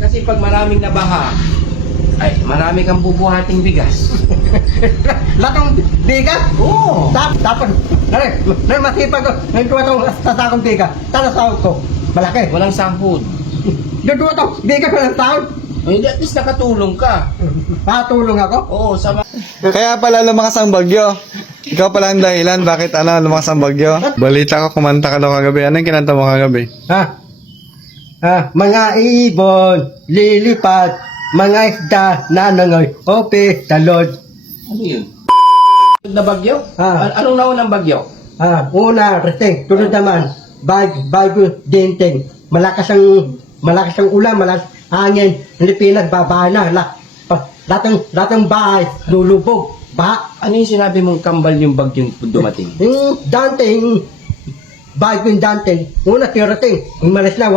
Kasi pag maraming nabaha, ay marami kang bubuhating bigas. Latong bigas? Oo. Tapos, masipag ko, nagduwa itong sasakong bigas, talasawag ko, malaki. Walang sahod. Nagduwa itong bigas ko ng taon, Hindi, at least nakatulong ka. patulong ako. Oo, sama. Kaya pala lumakas ang bagyo. Ikaw pala ang dahilan bakit lumakas ang bagyo. Balita ko kumanta ka daw kagabi. Anong kinanta mo kagabi? Mga ibon, lilipat, mga isda na nangoy, ope, talod. Ano yun? Na bagyo? Anong naunang bagyo? Una, resting, tulad naman, bago dinting, malakas ang ulan, malakas hangin, Pilipinas, baba na, lahat ng bahay, lulubog, baha. Ano yung sinabi mong kambal yung bagyong dumating? Yung dating, bago yung dating, una tirating, umalis na,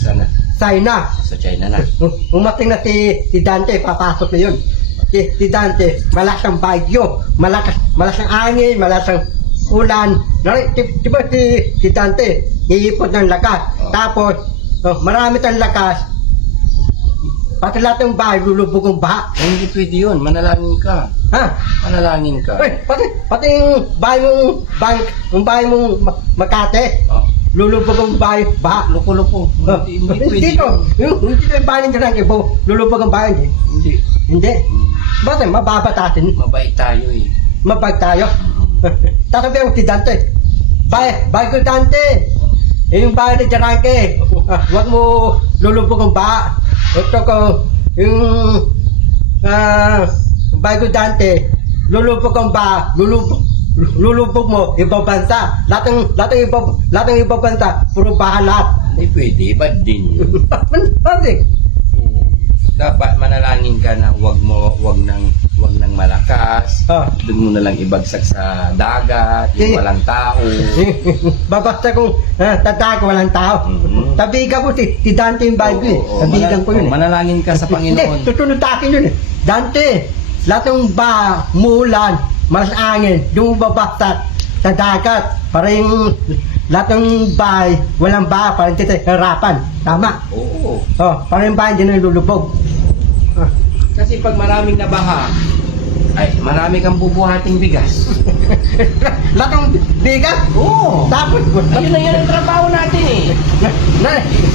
Sana? China. Sa China na. Umating na si Dante, papasok na yun. Si Dante, malakas ang bagyo, malakas ang angin, malakas ang ulan. Diba si Dante, iipot ng lakas. Tapos, marami tayong lakas. Pati lahat ng bahay, lulubog ang baha. Ay, hindi pwede yun. Manalangin ka. Manalangin ka. Pati yung bahay mong Makate, lulubog ang bahay, baha. Loko-loko. Hindi pwede Dito, yun. dito yung bahay ng Dirang Ibo, lulubog ang bahay. Hindi. Hindi. Bakit? Mababatasin. Mabait tayo eh. Mabag tayo. Tatabi ang si Dante. Bago Dante. Yung bahay ni Jarangke. Huwag mo lulubog ang baha. Ito ko, yung bago Dante, lulubog ang baha, lulubog mo, ibang bansa. Lahat ng ibang bansa, puro baha lahat. Hindi pwede. Bad din yun. Bakit? Oo. Dapat manalangin ka na wag nang malakas. Doon mo na lang ibagsak sa dagat, yung walang tao. Babasta kong tatak, walang tao. Mhm. Tabigan ko si Dante yung Bible. Tabigan ko yun. Manalangin ka sa Hindi, Panginoon. tutunod akin yun eh. Dante, lahat ng mulan, mas angin, yung babastak sa dagat. Para yung lahat ng bahay, walang baha, parang harapan. Tama. Oo. Para yung bahay, hindi na lulubog. Kasi pag maraming nabaha, ay marami kang bubuhating bigas. Lahat ng bigas? Oo. Tapos, Ayun na yan ang trabaho natin eh.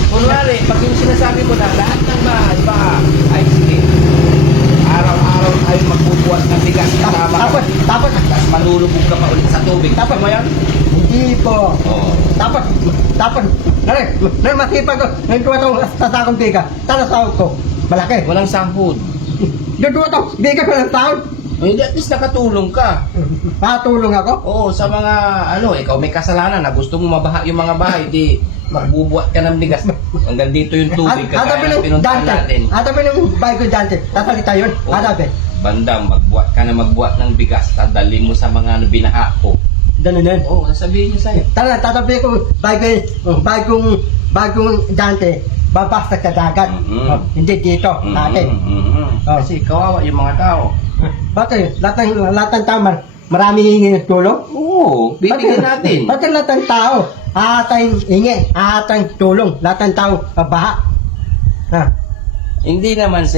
Kunwari, pag yung sinasabi ko na lahat ng bahay, ay sige. Araw-araw tayo magbubuhat ng bigas kasama. tapos, Tapos malulubog ka pa ulit sa tubig. Tapos- Tapos mo yan? hindi po. Oo. Tapos, masipag ko, nagduwa itong sasakong bigas, talasawag ko, malaki. Walang sahod. Nagduwa itong bigas ko ng taon, Hindi, at least nakatulong ka. patulong ako. Oo, sa mga, ikaw may kasalanan na gusto mo mabaha yung mga bahay, di magbubuhat ka ng bigas. Hanggang dito yung tubig, Hatabi kagaya ng ng pinuntahan Dante, natin. hatabi ng bago Dante, tasalita yun, Oo. hatabi. Bandang, magbuhat ng bigas, tadali mo sa mga binaha ko. Ganun yun. Oo, sasabihin niyo sa'yo. Tatabi ko bagong Dante, babasta sa dagat. Mhm. Hindi dito, natin. Kasi kawawa yung mga tao. Bakit? Lahat ng tao, marami hingi ng tulong? Oo, bibigyan natin. Bakit lahat ng tao, ahatang hingi, ahatang tulong, lahat ng tao, baha. Hindi naman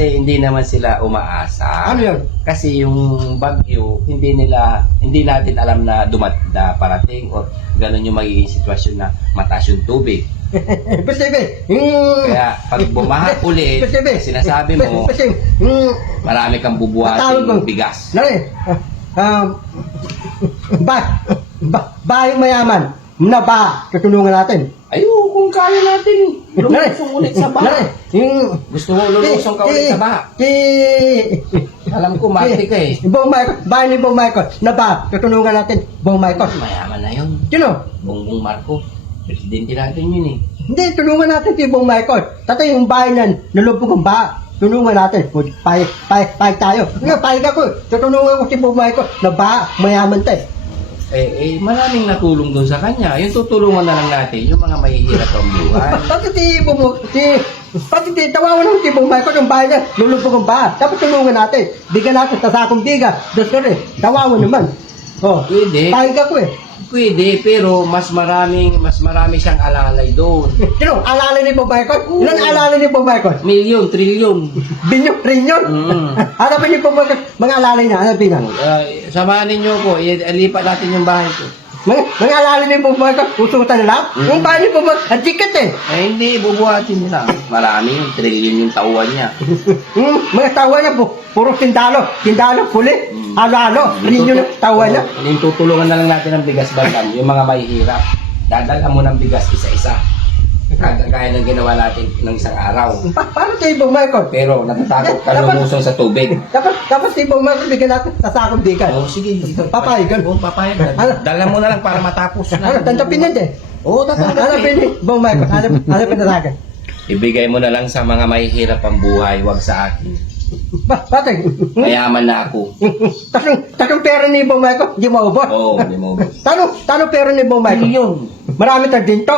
sila umaasa. Ano yun? Kasi yung bagyo, hindi natin alam na parating or ganun yung magiging sitwasyon na mataas yung tubig. Posible. Kaya pag bumaha ulit, sinasabi mo, marami kang bubuhating bigas. Nari, bahay mayaman, na ba, tutulungan natin. Ayo, kung kaya natin, lumusong ulit sa baha. Gusto mo lulusong ka ulit sa baha? Alam ko, mati ka eh. Bong Michael, bahay ni Bong Michael, na ba, tutulungan natin, Bong Michael. Mayaman na yun. Sino? Bongbong Marco. Presidente natin yun eh. Hindi, tulungan natin si Bong Michael. Tatay, yung bahay nan, nalubog ang baha. Tulungan natin. Payag tayo. Payag ako. Tutulungan ko si Bong Michael na baha, mayaman tayo. Maraming natulong doon sa kanya. Yung tutulungan na lang natin, yung mga mahihirap ang buhay. Pati tawawan ng si Bong Michael ng bahay niya, lulubog ang baha. Dapat tulungan natin. Bigyan natin sa sakong biga. Diyos ko rin, tawawan naman. Pwede. Payag ako eh. Pwede, pero mas marami siyang alalay doon. Sino? Alala ni Bob Michael? Ilan alala ni Bob Michael? Milyon, trilyon. Binyo, rinyon? Hanapin niyo po mga alala niya. Hanapin niya. Samahan ninyo ko, ilipat natin yung bahay ko. Mga alala ni Bob Michael, usutan nila? Kung paano po ang ticket eh. Hindi, bubuhatin nila. Marami yung trilyon yung tauhan niya. Mga tawa niya po, puro tindalo, puli, halo-halo, rinyo na tawa niya. Yung tutulungan na lang natin ng bigas bandam, yung mga may hirap. Dadala mo ng bigas isa-isa. Kagaya ng ginawa natin ng isang araw. Paano tayo Bob Michael? Pero natatakot ka lumusong sa tubig. Dapat si Bob Michael bigyan natin sa sakong bigas. Sige. Papayagan. Oo, papayagan. Dala mo na lang para matapos na. Tantapin yan eh. Oo, Hanapin tatanggapin. ni Bob Michael, hanapin na sa akin. Ibigay mo na lang sa mga may hirap ang buhay, wag sa akin. Bakit? Mayaman na ako. Tanong pera ni Bob Michael, di mo ubos. Oo, hindi mo. Tanong pera ni Bob Michael. Yun. Marami tag dinto.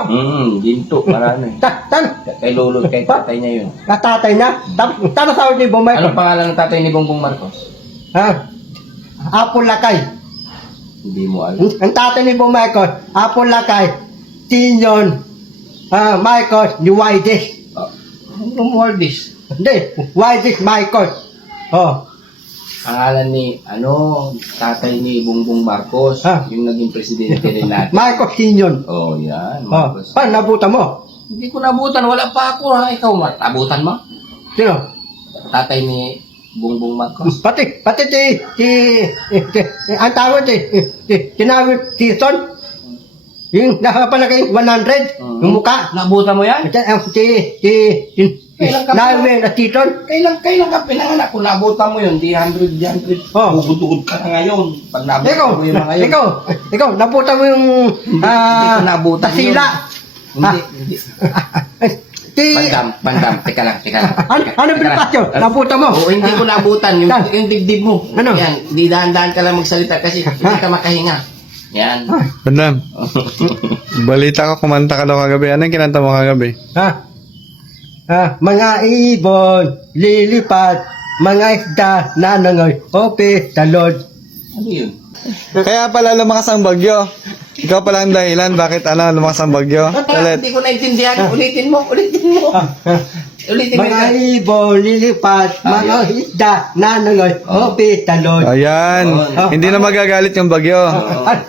Ginto, marami. Tanong, Kay lolo, kay tatay niya yun. katatay na. Tanong sahod ni Bob Michael. Anong pangalan ng tatay ni Bongbong Marcos? Ha? Apple Lakay. Hindi mo alam. Ang tatay ni Bob Michael, Apple Lakay, Tinyon, Michael, ni Wides. Anong word this? Hindi, Wides Michael. Oh, Pangalan ni, tatay ni Bongbong Marcos, Ah. yung naging presidente rin natin. Michael Tinyon. Oh, yan, Oh, Marcos. paano nabuta mo? Hindi ko nabutan, wala pa ako ha. Ikaw, nabutan mo? Sino? Tatay ni Bongbong Marcos. Pati ang tawag tinawag season. Yung nakapalagay 100, yung mukha. Nabutan mo yan? Kailan ka Namin at season. Kailan ka pinanganak? Kung nabutan mo yun, di 100. Oh. Ugod-ugod ka na ngayon. Pag nabutan mo yung mga yun. Ikaw, nabutan mo yung Hindi ko nabutan tasila. Hindi. Bandam, teka lang. Ano pinapasyo? Nabutan mo? Oo, hindi ko nabutan. Yung dibdib mo. Ano? Yan, di dahan-dahan ka lang magsalita kasi hindi ka makahinga. Yan. Bandam, balita ko kumanta ka daw kagabi. Ano yung kinanta mo kagabi? Mga ibon, lilipat, mga isda, nanangoy, ope, talod. Ano yun? Kaya pala lumakas ang bagyo. Ikaw pala ang dahilan bakit lumakas ang bagyo. Ulit. Hindi ko naintindihan. Ulitin mo. Ulitin mo Mga yan. ibon, lilipat, mga isda, nanangoy, ope, talod. Ayan. Hindi na magagalit yung bagyo.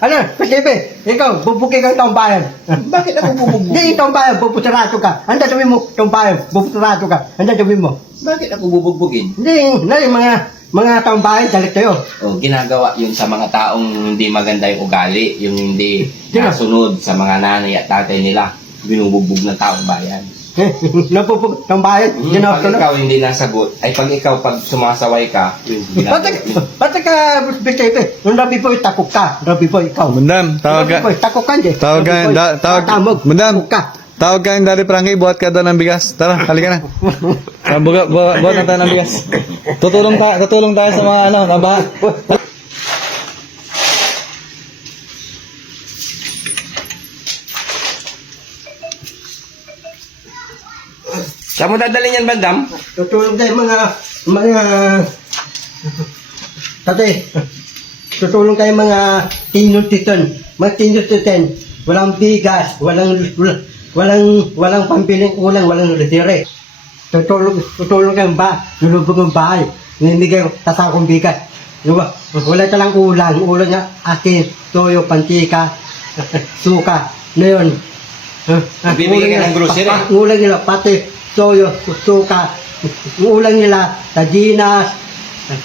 Ano, Pasipe, ikaw, bubukin kang taong bayan. Bakit ako bubugbog? Hindi, taong bayan, bubutirato ka. Handa sabihin mo, taong bayan, bubutirato ka. Handa sabihin mo. Bakit ako bubugbugin? Hindi, mga taong bayan, galit kayo. Oh, ginagawa yun sa mga taong hindi maganda yung ugali, yung hindi nasunod sa mga nanay at tatay nila. Binubugbog ng taong bayan. Napupug, taong bayan, Pag ikaw hindi nasagot, ay pag sumasaway ka, yun ginagawa yun. Pati ka, Pasipe, nung rabi po, takok ka. Rabi po, ikaw. Bandam, tawag ka. Rabi po, takok ka, hindi. Tawag ka, Tamog, Bandam, takok ka. tawag ka yung Daddy Frankie, buhat ka doon ng bigas. Tara, halika na. Buhat na tayo ng bigas. Tutulong tayo sa mga nabaha. Saan mo dadalhin yan, Bandam? Tutulong tayo Tate, tutulong kayo mga tinutiton. Mga tinutiton. Walang bigas, walang pambiling ulang, walang retire. Tutulong kayo lulubog ang bahay. Nimigay tasakong bigas. Wala talang ulang. Ulang niya, asin, toyo, pantika, suka. Ngayon, Bibigyan ka ng grocery. ulang nila, pati toyo, suka. Ulang nila, tajinas,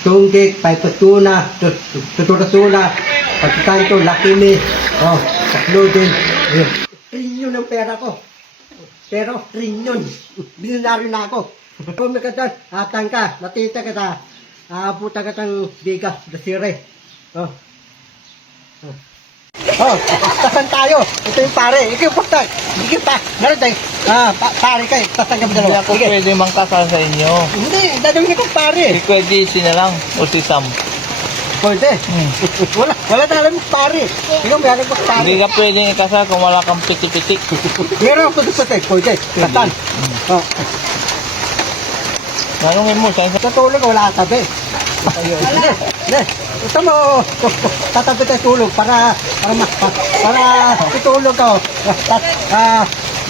tunggik, paipatuna, tuturasuna, pagkikanto, lakimi, taklodin. Trilyon ang pera ko. Pero trilyon. Binunaryo na ako. Kung magkatan, atang ka, natita ka ta, aabutan ka tang bigas, dasire. Tasan tayo. Ito yung pare. Ikaw pa. Ikaw pa. Meron tayo. Pare kayo. Tasan kami Hindi dalawa. ako pwede mangkasal sa inyo. Hindi. Dadawin ko pare. Si Kuya si na lang o si Sam. Pwede. Wala talaga mo pare. Ikaw meron ko pare. Hindi ka pwede ikasal kung wala kang pitik-pitik. Meron ako puti. Pwede. Tasan. Nanungin mo, saan sa... Sa tulog wala tabi. Hindi. Gusto mo, tatabi tayo tulog para tutulog ka.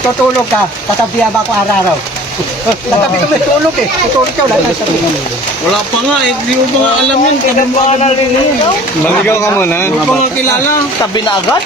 Tutulog ka, tatabihan ba ako araw-araw? Tatabi kami tulog eh. Tutulog ka, wala tayo sabi. Wala pa nga, eh. Di mo pa nga alam yun. Hindi ka pa naliligaw. Maligaw ka muna. Hindi mo pa nga kilala. Sabi na agad.